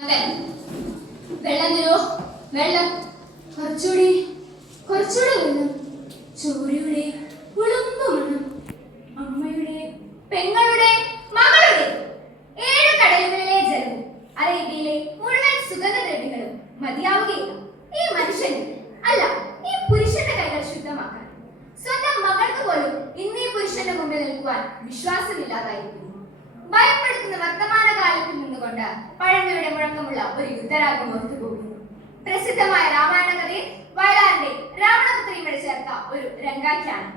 വെള്ളം തരോ? വെള്ളം കുറച്ചുകൂടി വെള്ളം. ചോരയുടെ ഉളുമ്പ് മണം. അമ്മയുടെ, പെങ്ങളുടെ, മകളുടെ 7 കടലുകളിലെ ജലവും അറേബ്യയിലെ മുഴുവൻ സുഗന്ധദ്രവ്യങ്ങളും മതിയാവുകയില്ല ഈ മനുഷ്യന്, അല്ല ഈ പുരുഷന്റെ കൈകൾ ശുദ്ധമാക്കാൻ. സ്വന്തം മകൾക്ക് പോലും ഇന്ന് ഈ പുരുഷന്റെ മുമ്പിൽ നിൽക്കുവാൻ വിശ്വാസമില്ലാതായിരിക്കുന്നു. ഭയപ്പെടുത്തുന്ന വർത്തമാനകാലത്തിൽ നിന്നുകൊണ്ട് പഴമയുടെ മുഴക്കമുള്ള ഒരു യുദ്ധരാഗം ഓർത്തുപോകുന്നു. പ്രസിദ്ധമായ രാമായണ കഥയിൽ വയലാറിന്റെ രാവണപുത്രിയും വഴി ചേർത്ത ഒരു രംഗാഖ്യാനം.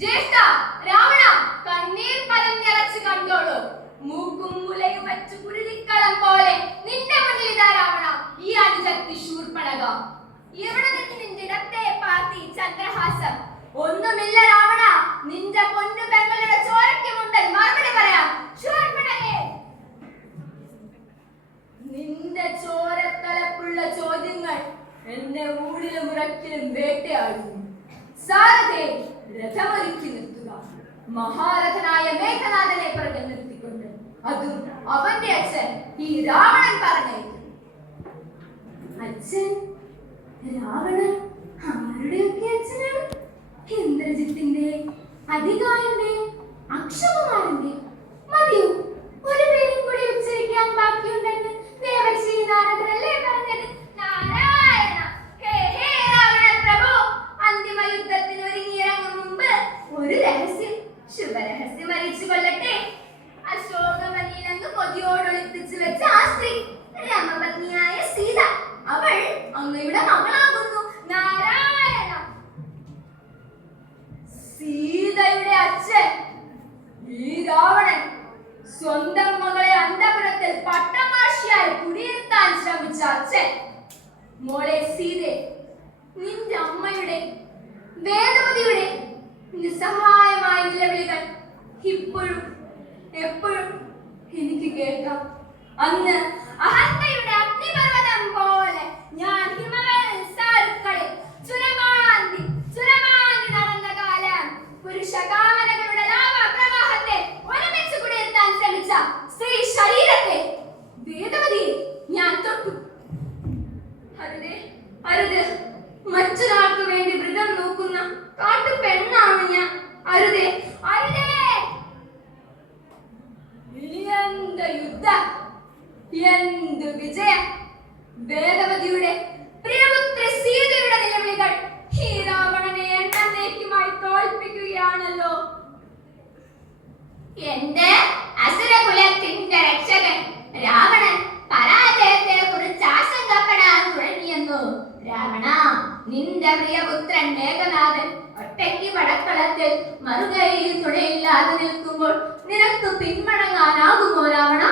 ജ്യേഷ്ഠ രാവണ, കണ്ണീർ പലം നിറച്ച് കണ്ടോളൂ, മൂക്കും മുലയും വച്ചു കുരുതിക്കളം പോലെ നിന്റെ മുന്നിൽ ഇതാ രാവണ ഈ അനുജത്തി ശൂർപ്പണക. എവിടെ നിന്ന് നിന്റെ ഇടത്തെ പാർത്തി ചന്ദ്രഹാസം? ഒന്നുമില്ല രാവണ, നിന്റെ പൊന്നു പെങ്ങളുടെ ചോരയ്ക്ക് മുമ്പിൽ മറുപടി പറയാം ശൂർപ്പണകേ. നിന്റെ ചോരത്തലപ്പുള്ള ചോദ്യങ്ങൾ എന്നെ ഊടിലും ഉറക്കിലും വേട്ടയാടുന്നു. സാരഥേ, രഥമൊരുക്കി നിർത്തുക. മഹാരഥനായ മേഘനാഥനെ പുറകിൽ നിർത്തിക്കൊണ്ട്, അതും അവന്റെ അച്ഛൻ ഈ രാവണൻ പറഞ്ഞേക്കും. അച്ഛൻ? രാവണൻ ആരുടെയൊക്കെ അച്ഛനാണ്? ഇന്ദ്രജിത്തിന്റെ, അധികാരന്റെ, അക്ഷകുമാരന്റെ? മതിയോ? ഒരു പേരും കൂടി ഉച്ചരിക്കാൻ ബാക്കിയുണ്ടെന്ന് ദേവശ്രീ നാരദരല്ലേ പറഞ്ഞത്? നാരായണ ഹേ ഹേ രാവണ പ്രഭു, അന്തിമ യുദ്ധത്തിന് ഒരുങ്ങിയിറങ്ങും മുമ്പ് ഒരു രഹസ്യം, ശുഭരഹസ്യം അറിയിച്ചു കൊള്ളട്ടെ. അശോകവനിയിലങ്ങ് കൊതിയോടൊളിപ്പിച്ചു വെച്ച ആ സ്ത്രീ രാമപത്നിയായ സീത, അവൾ അങ്ങയുടെ മകളാകുന്നു. നാരായണ. സീതയുടെ അച്ഛൻ ഈ രാവണൻ സ്വന്തം മകളെ അന്തപുരത്തിൽ പട്ടമാഷിയായി കുടിയിരുത്താൻ ശ്രമിച്ച അച്ഛൻ. മോളെ സീതെ, നിന്റെ അമ്മയുടെ, വേദവതിയുടെ നിസ്സഹായമായ നിലവിളികൾ ഇപ്പോഴും എപ്പോഴും എനിക്ക് കേൾക്കാം. അന്ന് അഹന്തയുടെ അഗ്നിപർവ്വതം പോലെ ഞാൻ ഹിമവത്സാരുക്കളിൽ ചുരമാന്തി നടന്ന കാലം. പുരുഷകാമനകളുടെ ലാഭപ്രവാഹത്തെ ഒരുമിച്ച് കുടിയിരുത്താൻ ശ്രമിച്ച സ്ത്രീ ശരീരത്തെ, വേദവതിയെ ഞാൻ തൊട്ടു. അരുതേ, അരുത്. മറ്റൊരാൾക്ക് വേണ്ടി വ്രതം നോക്കുന്ന കാട്ടു പെണ്ണാണ് ഞാൻ. അരുതേ, അരുതേ. എന്ത് യുദ്ധം, എന്ത് വിജയം! വേദവതിയുടെ പ്രിയപുത്രി സീതയുടെ നിലവിളികൾ ഈ രാവണനെ എന്നേക്കുമായി തോൽപ്പിക്കുകയാണല്ലോ. എന്റെ അസുരകുലത്തിന്റെ രക്ഷകൻ രാവണൻ പരാജയത്തെ കുറിച്ച് ആശങ്കപ്പെടാൻ തുടങ്ങിയെന്നു. രാവണ, നിന്റെ പ്രിയപുത്രൻ മേഘനാഥൻ ഒറ്റയ്ക്ക് പടക്കളത്തിൽ മറുകൈയിൽ തുണയില്ലാതെ നിൽക്കുമ്പോൾ നിനക്ക് പിന്മടങ്ങാനാകുമോ രാവണ?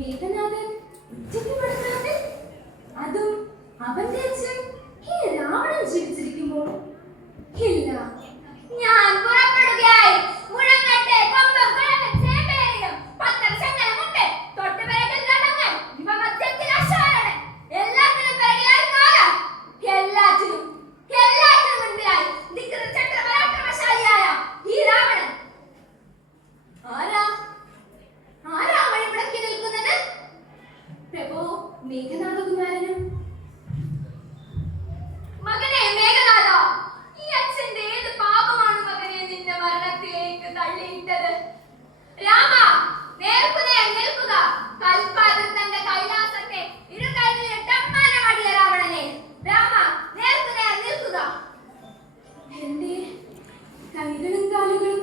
മേഘനാഥൻ ഒറ്റയ്ക്ക് പടക്കളത്തിൽ, അതും അവന്റെ അച്ഛൻ ഈ രാവണൻ ജീവിച്ചിരിക്കുമ്പോൾ? ഇല്ല, ഞാൻ പുറപ്പെടുകയായി. മുഴങ്ങട്ടെ കൊമ്പം കുഴമ്പൻ ചേമ്പേരിയും പത്തരശങ്കരം മുമ്പേ തൊട്ടുപിറകിൽ രഥങ്ങൾ, ഇവ മധ്യത്തിൽ അശോകൻ, എല്ലാത്തിനും പിറകിലായി കാലം, എല്ലാത്തിനും മുൻപിലായി നിൽക്കുന്ന ചക്രപരാക്രമശാലിയായ ഈ രാവണൻ. ആരാ വഴിമുടക്കി നിൽക്കുന്നത്? പ്രഭു മേഘനാഥകുമാരനും. മകനെ മേഘനാഥ, ഈ അച്ഛന്റെ ഏത് പാപമാണ് മകനെ നിന്റെ മരണത്തിലേക്ക് തള്ളിയിട്ടത്? രാമ, നേർക്കുനേർ നിൽക്കുക. കൽപ്പാത്രത്തിന്റെ കൈലാസത്തെ ഇരു കൈകളിൽ ടമ്മാനമടിയ രാവണനെ. രാമ, നേർക്കുനേർ നിൽക്കുക. എന്റെ കൈകളും കാലുകളും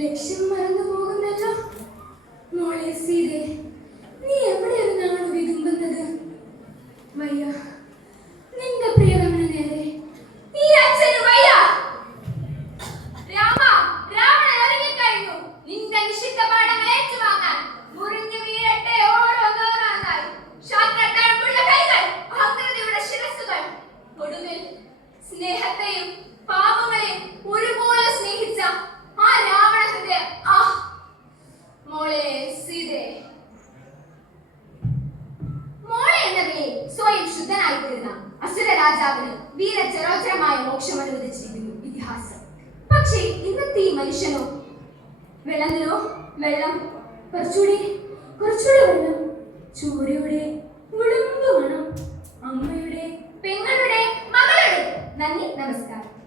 ലക്ഷ്യം മറന്നു പോകുന്നല്ലോ. മോളെ സീതേ, നീ എവിടെ ഇരുന്നാണ് വിതുമ്പുന്നത്? വയ്യ, നിന്റെ പ്രിയതമന് നേരെ ഈ അച്ഛന് വയ്യ. രാമ, രാവണൻ ഒരുങ്ങിക്കഴിഞ്ഞു നിന്റെ നിഷിദ്ധ പാഠങ്ങൾ ഏറ്റുവാങ്ങാൻ. മുറിഞ്ഞു വീഴട്ടെ ഓരോന്നോരോന്നായി ശാസ്ത്രക്കാർക്കുള്ള കൈകൾ, അഹങ്കൃതിയുടെ ശിരസ്സുകൾ. ഒടുവിൽ സ്നേഹത്തെയും പാപങ്ങളെയും ഒരുപോലെ സ്നേഹിച്ച ആ രാവണ ഹൃദയം. മോളെ സീതേ, മോളെ എന്നതിലെ സ്വയം ശുദ്ധനായി വെള്ളം, കുറച്ചുകൂടി വെള്ളം. ചോരയുടെ വിളുമ്പ് മണം, അമ്മയുടെ, പെങ്ങളുടെ, മകളുടെ. നന്ദി, നമസ്കാരം.